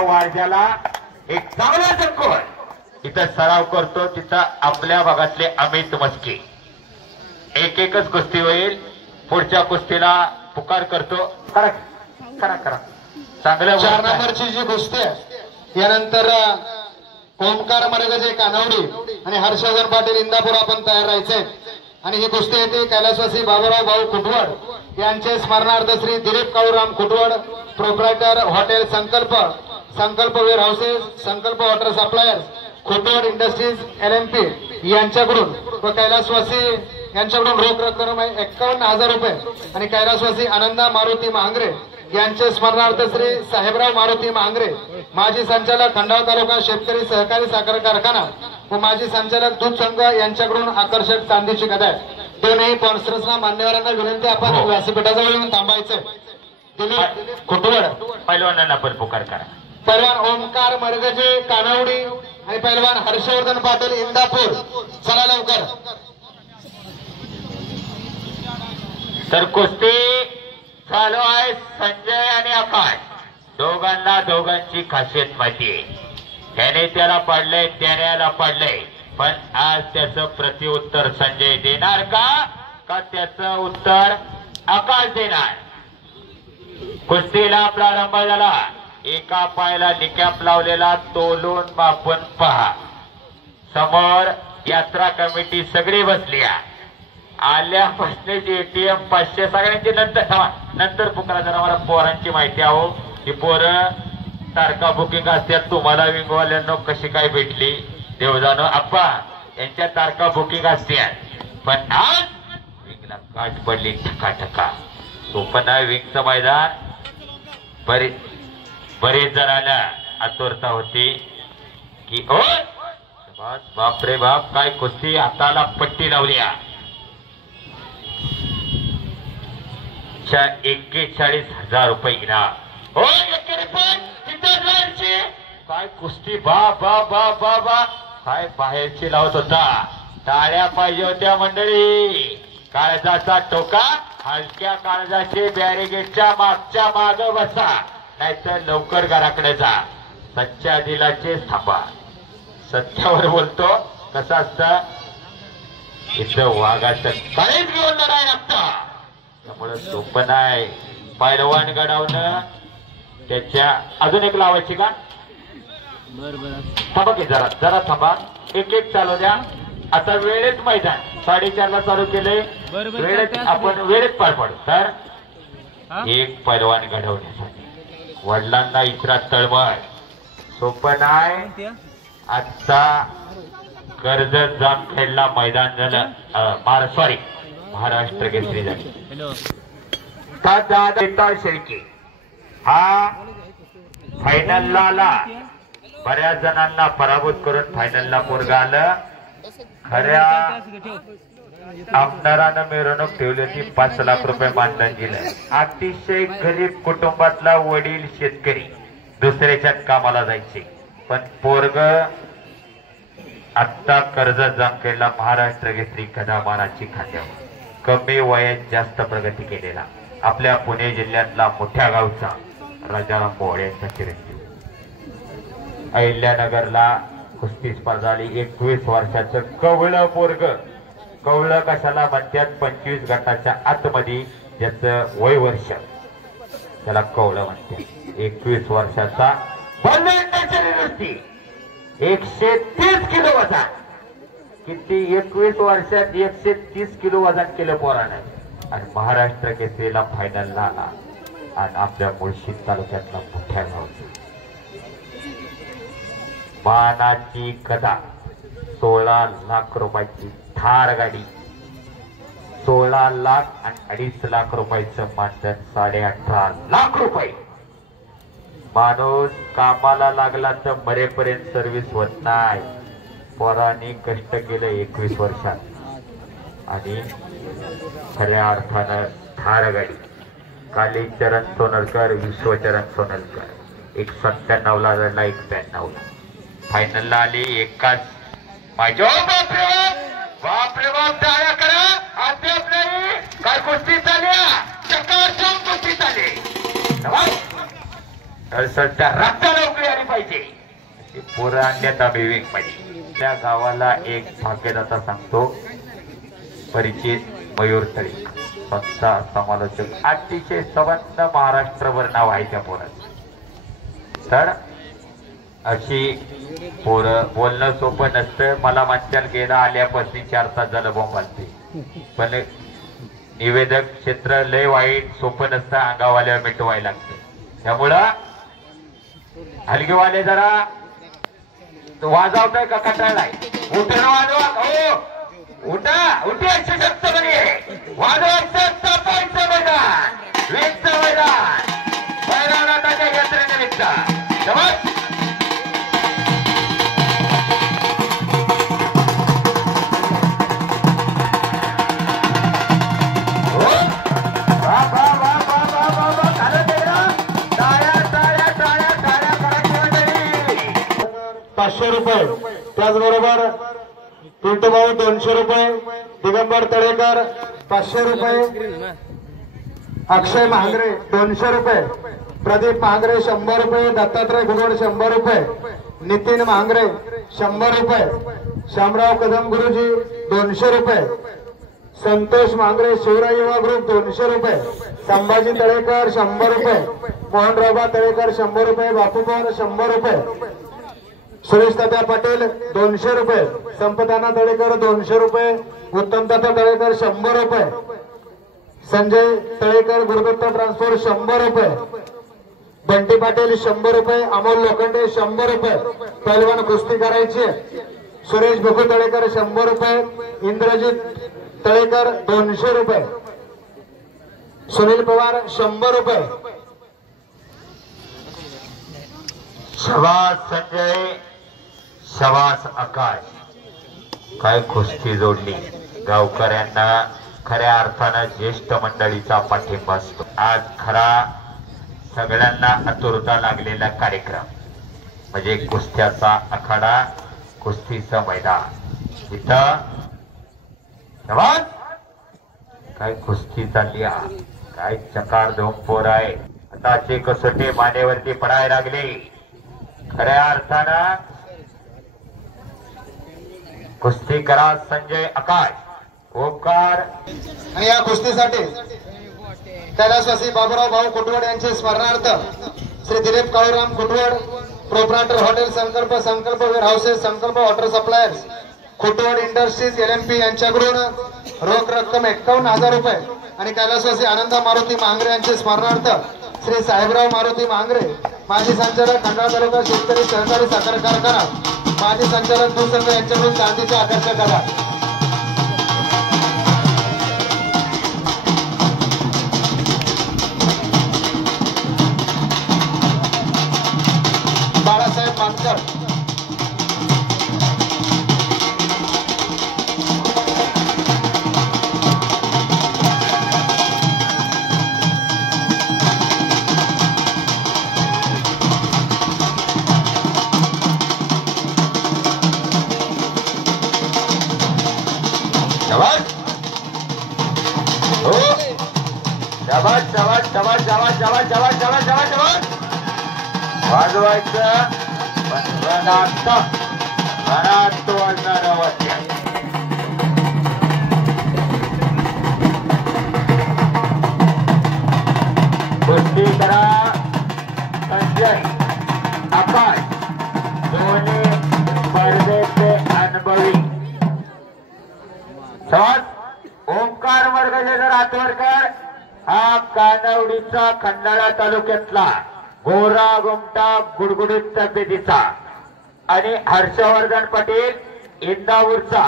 वारज्याला एक चांगला चक्कर इथं सराव करतो, तिथं आपल्या भागातले अमित मस्के एक एकच कुस्ती होईल. पुढच्या कुस्तीला पुकार करतो. करा करा करा चांगलं. 4 नंबरची जी कुस्ती आहे यानंतर ओमकार मरगजे कानवडी आणि हर्षवर्धन पाटील इंदापूर आपण तयार राहायचे. आणि ही कुस्ती येते कैलासवासी बाबूराव भाऊ कुटवड यांचे स्मरणार्थ श्री दिलीप काळूराम कुटवड, प्रोप्रायटर हॉटेल संकल्प वेअर हाऊसेस, संकल्प वॉटर सप्लायर्स, कुटवड इंडस्ट्रीज LMP यांच्याकडून व कैलासवासी यांच्याकडून रोख रक्कम 51,000 रुपये आणि कैलासवासी आनंदा मारुती महांगरे यांचे स्मरणार्थ श्री साहेबराव मारुती महांगरे, माजी संचालक खंडाळा तालुका शेतकरी सहकारी साखर कारखाना व माजी संचालक दूध संघ यांच्याकडून आकर्षक चांदीची गदा. दोन्ही स्पॉन्सर्सना मान्यवरांना विनंती आपण व्यासपीठाजवळ येऊन थांबायचं. दिलीप कुटवड पैलवानांना पण पुकार करा. पैलवान ओमकार मरगजे कानवडी आणि पैलवान हर्षवर्धन पाटील इंदापूर. चला लवकर. तर कुस्ती चालू आहे. संजय आणि आकाश दोघांची खासियत माहिती आहे. त्याने त्याला पाडलंय, त्याने याला पाडलंय, पण आज त्याचं प्रत्युत्तर संजय देणार का त्याचं उत्तर आकाश देणार. कुस्तीला प्रारंभ झाला. एका पायाला निकॅप लावलेला तोलून मापून पहा. समोर यात्रा कमिटी सगळी बसली. आल्या बसण्याची ATM 500 सगळ्यांची नंतर पुकारा. जरा मला पोरांची माहिती आहो की पोरं तारका बुकिंग असतात. तुम्हाला विंगवाल्यांना कशी काय भेटली देवजानो आप्पा यांच्या तारका बुकिंग असतात. पण आज विंगला काट पडली ठका. सोपं आहे विंगचं मैदान. बरेच जणांना आतुरता होती की ओ बापरे बाप काय कुस्ती. हाताला पट्टी लावली. 41,000 रुपये इनाम. हो काय कुस्ती. बा बा बा बा बा काय बाहेरची लावत होता. टाळ्या पाहिजे होत्या मंडळी. काळजाचा टोका हलक्या काळजाचे बॅरिगेटच्या मागच्या माग बसा, नाहीतर लवकर घराकडे जा. सच्च्या दिलाचे थांबा. सत्यावर बोलतो. कसं असतं इथं वाघाचं काळीच घेऊन लढाई लागतं. त्यामुळे सोपं नाही पैलवान घडवणं. त्याच्या अजून एक लावायची का. थांबा की जरा थांबा. एक चालू द्या. आता वेळेत मैदान 4:30ला चालू केले. वेळेत आपण वेळेत पार पडू. तर एक पैलवान घडवण्यासाठी वडिलांना इतरा तळमळ. सोपं नाही. आता कर्जत जामखेडला मैदान झालं. महाराष्ट्र केसरी झाली. शेळके हा फायनलला आला. बऱ्याच जणांना पराभूत करून फायनलला पोरगा आलं. खऱ्या आमदारानं मिरवणूक ठेवली होती. 5 लाख रुपये मानधन दिलं. अतिशय गरीब कुटुंबातला वडील शेतकरी, दुसऱ्याच्यात कामाला जायचे, पण पोरग आत्ता कर्जत जामखेडला महाराष्ट्र केसरी गदामानाची खात्यावर. कमी वयात जास्त प्रगती केलेला आपल्या पुणे जिल्ह्यातला मोठ्या गावचा राजाराम पोळे यांचा चिरंजीव. अहिल्यानगरला कुस्ती स्पर्धा आली. 21 वर्षाचं कवळं पोरग. कवळं कशाला म्हणतात. 25 गटाच्या आतमध्ये ज्याचं वय वर्ष त्याला कवळं म्हणतात. 21 वर्षाचा शरीरवृत्ती. 130 किलो वजन. किती 21 वर्षात 130 किलो वजन केलं पोरानं. आणि महाराष्ट्र केसरीला फायनलला आला. आणि आपल्या मुळशी तालुक्यातला मोठ्या गावचा मानाची गदा. 16 लाख रुपयाची थार गाडी. 16 लाख आणि 2.5 लाख रुपयाचं मानधन. 18.5 लाख रुपये. माणूस कामाला लागला तर मरेपर्यंत सर्व्हिस होत नाही. पोरांनी कष्ट केलं 21 वर्षात आणि खऱ्या अर्थानं थार गाडी. कालीचरण सोनलकर, विश्वचरण सोनलकर. 197ला लढला, 91ला फायनलला आली. एकाच माझ्या बापरे बाप टाळ्या करा. अद्याप नाही काय कुस्ती चालल्या. चक्काचूम कुस्ती चालली. रक्ता लवकर पाहिजे अशी पोरं आणल्यात विवेक मध्ये. त्या गावाला एक भाग्यदाता सांगतो, परिचित मयूर तळी, स्वतः समालोचक, अतिशय संबंध महाराष्ट्रभर नाव आहे त्या पोराचं. तर अशी पोरं बोलणं सोपं नसतं. मला म्हणत्याल गेला आल्यापासून 4 तास झालं बोंबालते, पण निवेदक क्षेत्र लय वाईट, सोपं नसतं, अंगावाल्यावर मिटवायला लागतं. त्यामुळं हलगेवाले जरा वाजवताय का कंटाळलाय? उठा वाजवा, हो उठा, उठी अशी शक्त बरी वाजवायचं, तापायचं मैदान, वेगचं मैदान, बैरानाथाच्या यात्रेनिमित्त. समज ₹500. त्याचबरोबर पिंटू भाऊ ₹200, दिगंबर तळेकर ₹500, अक्षय महागरे ₹200, प्रदीप महागरे ₹100, दत्तात्रय गुरवड ₹100, नितीन महागरे ₹100, शामराव कदम गुरुजी ₹200, संतोष महागरे शिवराय युवा ग्रुप ₹200, संभाजी तळेकर ₹100, मोहनराव तळेकर ₹100, बापू पवार ₹100, सुरेश तात्या पाटील ₹200, संपदाना तळेकर ₹200, उत्तम तात्या तळेकर ₹100, संजय तळेकर गुरुदत्त ट्रान्सपोर्ट ₹100, बंटी पाटील ₹100, अमोल लोखंडे ₹100. पहिलवान कुस्ती करायची. सुरेश बखू तळेकर ₹100, इंद्रजित तळेकर ₹200, सुनील पवार ₹100. शबास संजय, शबास आकाश. काय कुस्ती जोडली. गावकऱ्यांना खऱ्या अर्थानं ज्येष्ठ मंडळीचा पाठिंबा असतो. आज खरा सगळ्यांना आतुरता लागलेला कार्यक्रम म्हणजे कुस्त्याचा आखाडा, कुस्तीचं मैदान. इथं शबास काय कुस्ती चालली, काय चकार धूम पोर आहे. आताचे कसोटे मानेवरती पडायला लागले. खऱ्या अर्थानं कुस्ती करा संजय, आकाश, ओंकार. आणि या कुस्तीसाठी कैलासवासी बाबूराव भाऊ कुटवड यांचे स्मरणार्थ श्री दिलीप काळूराम कुटवड, प्रोप्रायटर हॉटेल संकल्प, संकल्प वेअर हाऊसेस, संकल्प वॉटर सप्लायर्स, कुटवड इंडस्ट्रीज LMP यांच्याकडून रोख रक्कम ₹51,000 आणि कैलासवासी आनंदा मारुती मांगरे यांचे स्मरणार्थ श्री साहेबराव मारुती मांगरे, माजी संचालक खंडाळा तालुका शेतकरी सहकारी साखर कारखाना, माजी संचालक दूध संघ यांच्याकडून चांदीचे आकर्षक आभार. बाळासाहेब मानकर. शाबास शाबास शाबास शाबास शाबास शाबास शाबास शाबास शाबास. वाजवायचं मनात वाजणारं वाद्य. कुस्ती करा संजय, आकाश, दोन्ही स्पर्धेचे अनुभवी. ओंकार वर्गजेकर आतवरकर हा कानवडीचा खंडाळा तालुक्यातला गोरा गुमटा गुडगुडीत तब्येतीचा आणि हर्षवर्धन पाटील इंदापूरचा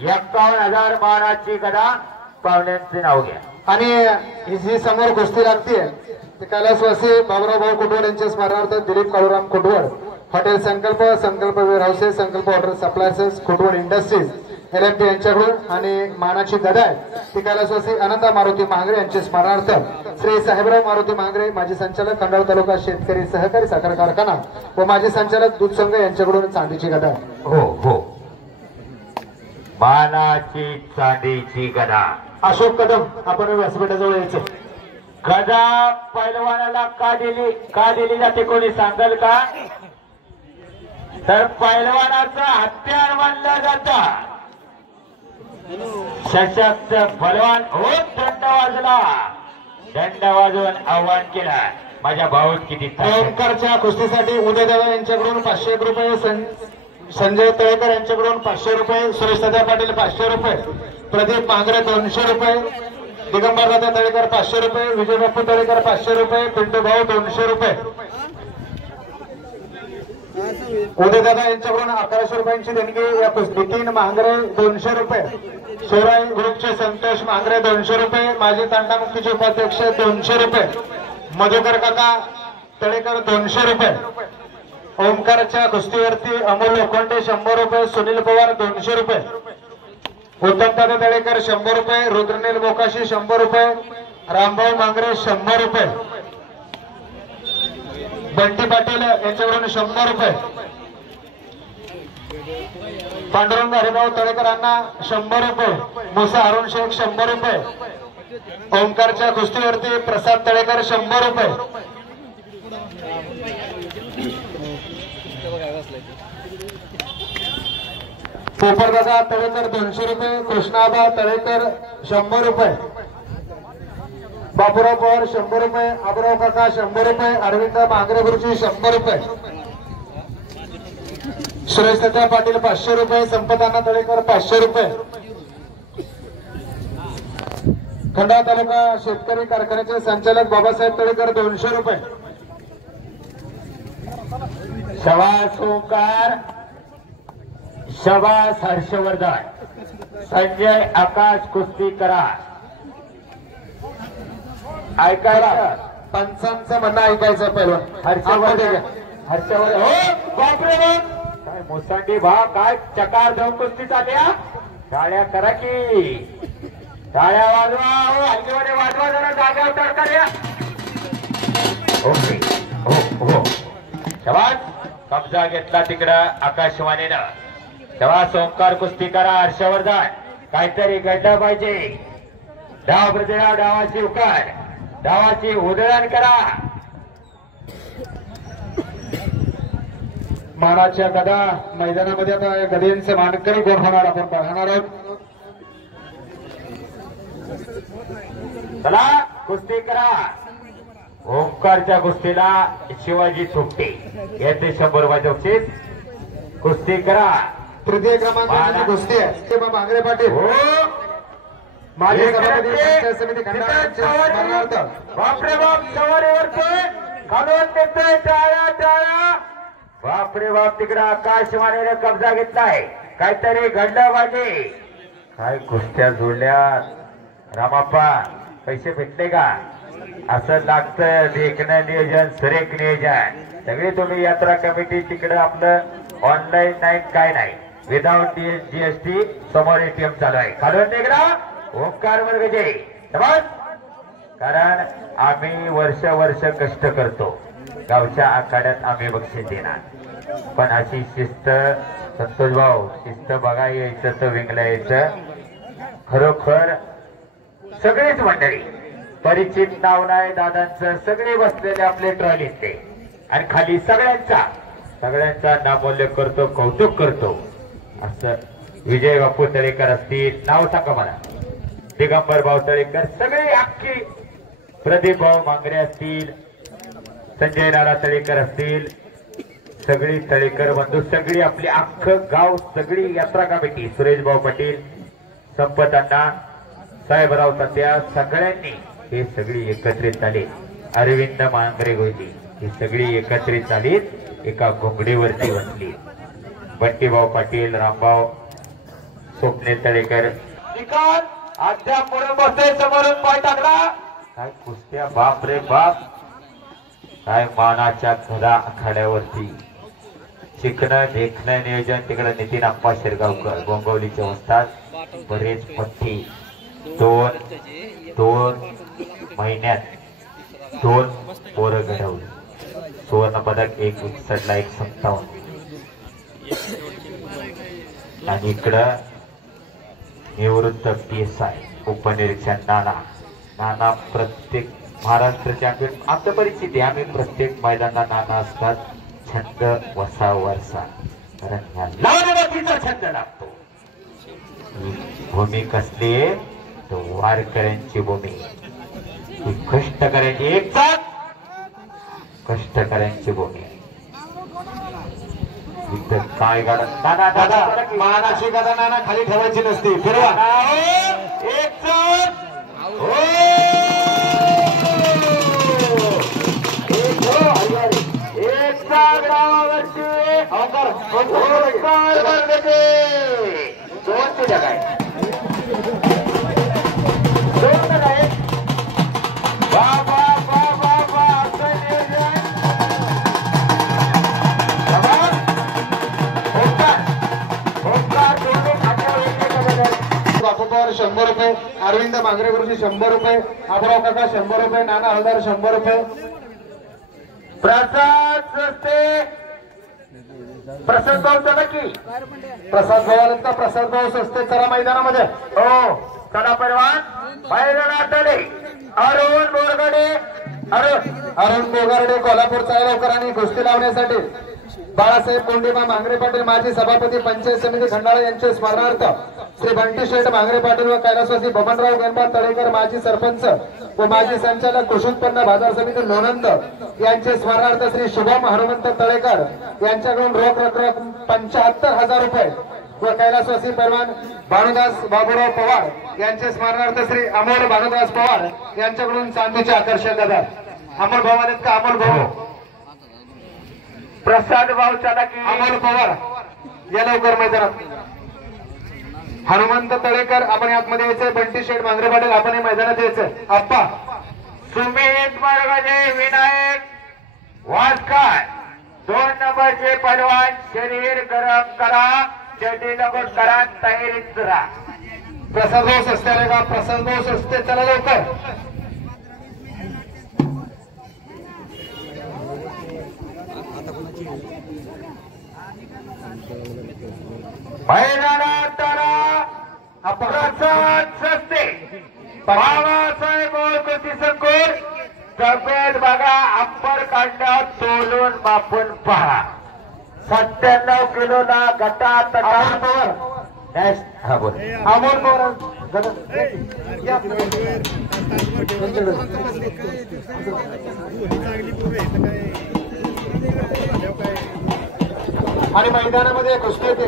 51,000 मानाची गदा. पाहुण्यांचे नाव घ्या. आणि ही जी समोर कुस्ती लागते ते कैलासवासी बाबूराव भाऊ कुटवड यांच्या स्मरणार्थ दिलीप काळूराम कुटवड, हॉटेल संकल्प, संकल्प वेअर हाऊसेस, संकल्प वॉटर सप्लायर्स, कुटवड इंडस्ट्रीज LMP यांच्याकडून आणि मानाची गदा आहे ती कैलासवासी आनंदा मारुती मांगरे यांच्या स्मरणार्थ श्री साहेबराव मारुती मांगरे, माजी संचालक खंडाळा तालुका शेतकरी सहकारी साखर कारखाना व माजी संचालक दूध संघ यांच्याकडून चांदीची गदा. हो हो, मानाची चांदीची गदा. अशोक कदम, आपण व्यासपीठाजवळ यायचं. गदा पैलवानाला का दिली जाते कोणी सांगाल का? तर पैलवानाचं हत्यार मानलं जातं. सशक्त बलवान हो. दंड वाजला. दंड वाजवून आव्हान केलं. माझ्या भाऊत किती ओंकारच्या कुस्तीसाठी उदयदादा यांच्याकडून 500 रुपये, संजय तळेकर यांच्याकडून 500 रुपये, सुरेश सदा पाटील 500 रुपये, प्रदीप मांगरे 200 रुपये, दिगंबर दादा तळेकर 500 रुपये, विजय बापू तळेकर 500 रुपये, पिंटू भाऊ 200 रुपये, उदयदादा यांच्याकडून 1100 रुपयांची देणगी या कुस्ती. नितीन मांगरे 200 रुपये, शिवराय ग्रुपचे संतोष मांगरे 200 रुपये, माजी तांडामुक्तीचे उपाध्यक्ष 200 रुपये, मधुकर काका तळेकर 200 रुपये. ओंकारच्या कुस्तीवरती अमोल लोखंडे 100 रुपये, सुनील पवार 200 रुपये, उत्तमदादा तळेकर 100 रुपये, रुद्रनील मोकाशी 100 रुपये, रामभाऊ मांगरे 100 रुपये, बंटी पाटील यांच्याकडून 100 रुपये, पांडुरंग हरिभाऊ तळेकरांना 100 रुपये, मुसा अरुण शेख 100 रुपये. ओंकारच्या कुस्तीवरती प्रसाद तळेकर 100 रुपये, पोपरदादा तळेकर 200 रुपये, कृष्णाबा तळेकर 100 रुपये, बापूराव पवार 100 रुपये, आबराव काका 100 रुपये, अरविंद मांगरे गुरुजी 100 रुपये, सुरेश सत्या पाटील 500 रुपये, संपताना तळेकर 500 रुपये. खंडाळा तालुका शेतकरी कारखान्याचे संचालक बाबासाहेब तळेकर 200 रुपये. शबास ओंकार, शबास हर्षवर्धन, संजय आकाश कुस्ती करा. ऐकायला पंचांचं म्हणणं ऐकायचं पहिलं. हर्षवर्धन हो. बापरे बाप, काय मोसांडी भा, काय चकार जाऊन कुस्ती चालल्या. टाळ्या करा की, टाळ्या वाजवा हो. हल्लीमध्ये वाजवा जरा, जागेवर तडकाऱ्या. ओके हो हो. शबास, कब्जा घेतला तिकडं आकाशवाणीनं. शबास ओंकार कुस्ती करा. हर्षवर्धन, काहीतरी घडलं पाहिजे. डाव प्रतिडाव, डावाची उकाड, डावाची उधळण करा. मानाच्या गदा मैदानामध्ये आता गदेंचे मानकरी कोण होणार आपण पाहणार आहोत. चला कुस्ती करा. ओंकारच्या कुस्तीला शिवाजी थोपटे याचे 100 रुपये बक्षीस. कुस्ती करा. तृतीय क्रमांकाची कुस्ती आहे ते मांगरे पाटील हो. माजी सभापती पंचायत समिती खंडाळ्याचे स्मरणार्थ. बापरे बाप, सवारीवरती खालून देतोय. टाळ्या टाळ्या. बापरे बाप, तिकडे आकाशवाणीने कब्जा घेतलाय. काहीतरी घडलं पाहिजे. काय कुस्त्या जोडल्या रामाप्पा, पैसे भेटले का? असं लागतं देखणं नियोजन, सुरेख नियोजन. सगळे तुम्ही यात्रा कमिटी तिकडे आपलं ऑनलाईन नाही, काय नाही, विदाउट जीएसटी. समोर एटीएम चालू आहे. खालून तिकडा ओंकार वर्गजे. कारण आम्ही वर्ष कष्ट करतो. गावच्या आखाड्यात आम्ही बक्षीस देणार. पण अशी शिस्त संतोष भाऊ, शिस्त बघा यायचं तर विंगला यायचं. खरोखर सगळीच मंडळी, परिचित नाव नाही दादांचं, सगळे बसलेले आपले ट्रॉलीत ते. आणि खाली सगळ्यांचा नामोल्लेख करतो, कौतुक करतो. असं विजय बापू तळेकर असतील, नाव सांगा मला, दिगंबर भाऊ तळेकर, सगळे अख्खी, प्रदीप भाऊ मांगरे असतील, संजय नाना तळेकर असतील, सगळी तळेकर बंधू, सगळी आपली अख्खं गाव, सगळी यात्रा कमिटी, सुरेश भाऊ पाटील, संपत अण्णा, साहेबराव तात्या, सगळ्यांनी हे सगळी एकत्रित आले. अरविंद मांगरे गोजी ही सगळी एकत्रित आलीत, एका घोंगडीवरती बसली. बंटीभाऊ पाटील, रामभाऊ, स्वप्ने तळेकर, अद्याप पुढे बसते, समोरून पाय टाकला. काय कुस्त्या, बाप रे बाप, काय मानाच्या गदा आखाड्यावरती. शिकणं देखणं नियोजन तिकडे नितीन अप्पा शिरगावकर गोंगवलीचे वस्ताद. बरेच पट्टी, दोन महिन्यात 2 पोरं घडवली. सुवर्ण पदक 161 ला 157. आणि इकडं निवृत्त PSI उपनिरीक्षक नाना प्रत्येक महाराष्ट्र चॅम्पियन. आमचं परिस्थिती, आम्ही प्रत्येक मैदानात नाना असतात. छंद वसा वरसा कारण ह्या लावणीचा छंद लागतो. ही भूमी कसली आहे? तो वारकऱ्यांची भूमी. ही कष्टकऱ्यांची एक चाक कष्टकऱ्यांची भूमी. इथं काय गाडा नाना दादा मानाची गदा नाना खाली ठेवायची नसती. फिरवा एक चाक एक चाक गावावरची दोन तुझ्या काय दोन काय बाबा बाबा बाबा असं नियोजन बापूपवार 100 रुपये, अरविंद मांगरे गुरुजी 100 रुपये, आबराव काका 100 रुपये, नाना हलदार 100 रुपये. प्रसाद सस्ते प्रसाद भाऊ चला की प्रसाद भाऊ प्रसाद भाऊ सस्ते चला मैदानामध्ये. हो चला पैलवान बैलनाथले अरुण बोरगडे अरुण बोगारडे कोल्हापूरचा लवकरांनी कुस्ती लावण्यासाठी बाळासाहेब कोंडीबा मांगरे पाटील माजी सभापती पंचायत समिती खंडाळा यांचे स्मरणार्थ श्री बंटी शेठ मांगरे पाटील व कैलासवासी बबनराव गणबा तळेकर माजी सरपंच व माजी संचालक कृषी उत्पन्न बाजार समिती लोणंद यांचे स्मरणार्थ श्री शुभम हनुमंत तळेकर यांच्याकडून रोख रक्कम 75,000 रुपये व कैलासवासी पैलवान भानुदास बाबूराव पवार यांचे स्मरणार्थ श्री अमोल भानुदास पवार यांच्याकडून चांदीचे आकर्षक गदा. अमोल भाऊ आहेत का? अमोल भाऊ प्रसाद भाऊ चला की अमोल पवार या लवकर मैदानात. हनुमंत तळेकर आपण आतमध्ये यायचंय. बंटी शेठ मांगरे पाटील आपण हे मैदानात यायचंय. आप्पा सुमित मरगजे विनायक वाजकर 2 नंबरचे पैलवान शरीर गरम करा चटी लगोट करा तयारीत राहा. प्रसाद भाऊ सस्ते आले का? प्रसाद भाऊ सस्ते चला लवकर. मैदानात प्रसाद सस्ते बाबासाहेब कृती संकुल तब्येत बघा. अंबर काढण्यात सोलून मापून पहा. 97 किलोला गटात हा बोल अमोल पवार आणि मैदानामध्ये कुस्ती येते.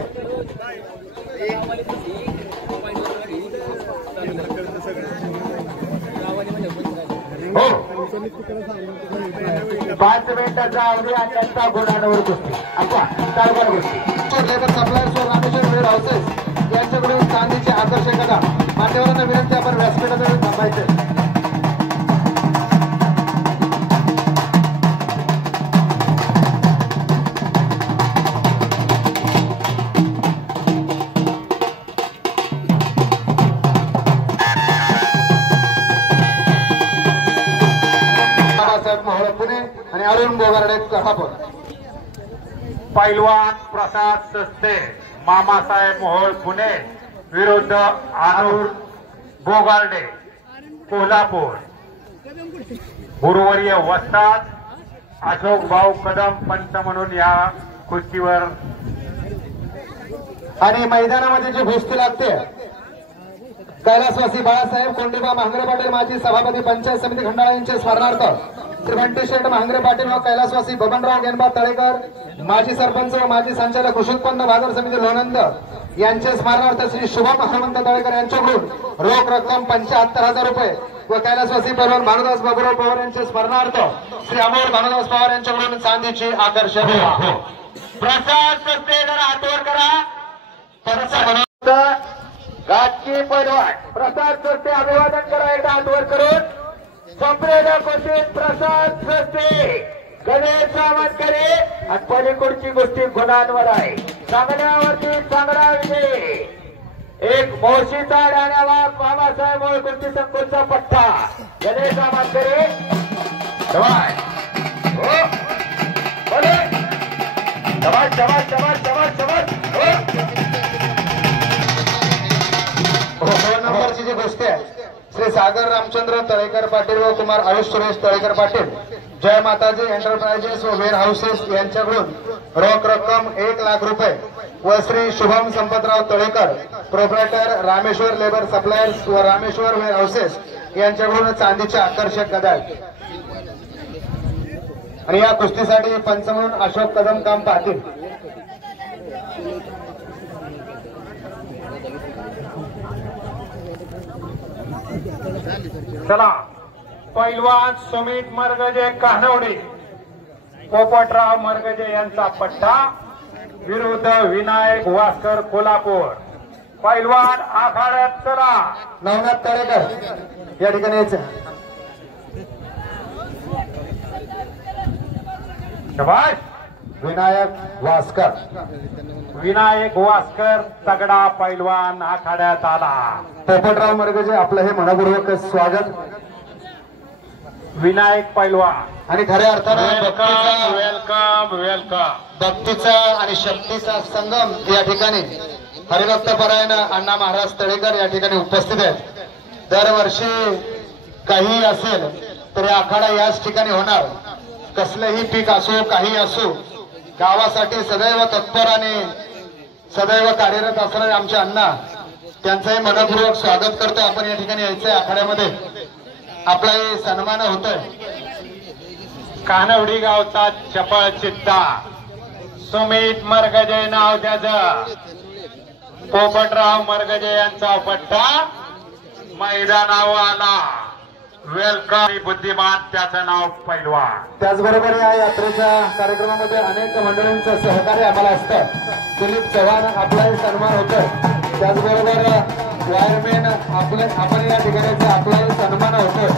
हो 5 मिनिटाचा अवधी आणि त्यांचा गुणांवर कुस्ती अच्छा चालणार गोष्टी लेबर सप्लायर्स व रामेश्वर वेळ हाऊसेस यांच्याकडून चांदीचे आकर्षक गदा. मान्यवरांना विनंती आपण व्यासपीठाजवळ थांबायचे. मोहळ पुणे आणि अरुण बोगारडे कोल्हापूर. पैलवान प्रसाद सस्ते मामासाहेब मोहोळ पुणे विरुद्ध आनूर बोगार्डे कोल्हापूर. गुरुवर्य वस्ताद अशोक भाऊ कदम पंच म्हणून या कुस्तीवर. आणि मैदानामध्ये जी कुस्ती लागते कैलासवासी बाळासाहेब कोंडीबा मांगरे पाटील माजी सभापती पंचायत समिती खंडाळा यांचे स्मरणार्थ श्री बंटी शेठ मांगरे पाटील व कैलासवासी बबनराव गणबा तळेकर माजी सरपंच व माजी संचालक कृषी उत्पन्न बाजार समिती लोणंद यांचे स्मरणार्थ श्री शुभम हनुमंत तळेकर यांच्याकडून रोख रक्कम 75,000 रुपये व कैलासवासी पैलवान भानुदास बाबूराव पवार यांचे स्मरणार्थ श्री अमोल भानुदास पवार यांच्याकडून चांदीची आकर्षक. प्रसाद सस्ते जरा हातवर करा. राजकीय पैलवान प्रसाद सस्ते अभिवादन करा एकदा हातवर करून. संपलेल्या कुस्तीत प्रसाद सस्ते गणेश सावंतकरे आणि पलीकडची गोष्टी गुणांवर आहे. चांगल्यावरती चांगला विजय. एक मोशीचा डाण्यावर बाबासाहेब मोळ कुस्ती संकुलचा पट्टा गणेश सावंतकरे. शबाश शबाश शबाश शबाश शबाश. 2 नंबरची जी गोष्टी आहे श्री सागर रामचंद्र तळेकर पाटील व कुमार आयुष सुरेश तळेकर पाटील जय माताजी एंटरप्राइजेस व वेअर हाऊसेस यांच्याकडून रोख रक्कम 1 लाख रुपये व Shri Shubham Sampatrao Talekar proprietor Rameshwar labour suppliers व रामेश्वर वेअर हाऊसेस यांच्याकडून चांदीचे आकर्षक गदा आणि या कुस्तीसाठी पंच म्हणून अशोक कदम काम पाहतील. चला पैलवान सुमित मरगजे कानवडे पोपटराव मरगजे यांचा पट्टा विरुद्ध विनायक वास्कर कोल्हापूर. पैलवान आखाड्यात चला. नवनाथ तळेकर या ठिकाणी यायचं. शबाश. विनायक वास्कर तगडा पैलवान आखाड्यात आला. पोपटराव मरगजे आपलं हे मनपूर्वक स्वागत. विनायक पैलवान आणि खऱ्या अर्थानं वेलकम वेलकम वेलकम. भक्तीचा आणि शक्तीचा संगम या ठिकाणी हरिभक्तपरायण अण्णा महाराज तळेकर या ठिकाणी उपस्थित आहेत. दरवर्षी काही असेल तरी आखाडा याच ठिकाणी होणार. कसलेही पीक असो काही असो गावासाठी सदैव तत्पर आणि सदैव कार्यरत असणारे आमचे अण्णा त्यांचंही मनपूर्वक स्वागत करतो. आपण या ठिकाणी यायचंय आखाड्यामध्ये आपलाही सन्मान होतोय. कानवडी गावचा चपळ चित्ता सुमित मरगजे नाव त्याचं. पोपटराव मरगजे यांचा पट्टा मैदानावर आला. वेलकम. बुद्धिमान त्याचं नाव पैलवान. त्याचबरोबर या यात्रेच्या कार्यक्रमामध्ये अनेक मंडळींचं सहकार्य आम्हाला असतं. दिलीप चव्हाण आपलाही सन्मान होतोय. त्याचबरोबर वायरमॅन आपण या ठिकाणी आपलाही सन्मान होतोय.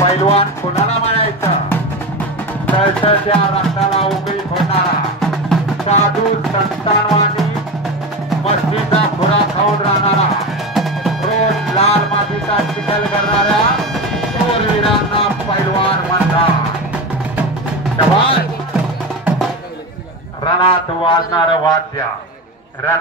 पैलवान कुणाला म्हणायचं तर त्या रक्ताला उकळी होणारा साधू संतानवाणी मस्तीचा खुरा खाऊन राहणारा रोज लाल मातीचा चिखल करणाऱ्या शूरवीरांना पैलवान म्हणतात. शबाश. रणात वाजणारं वाद्य रण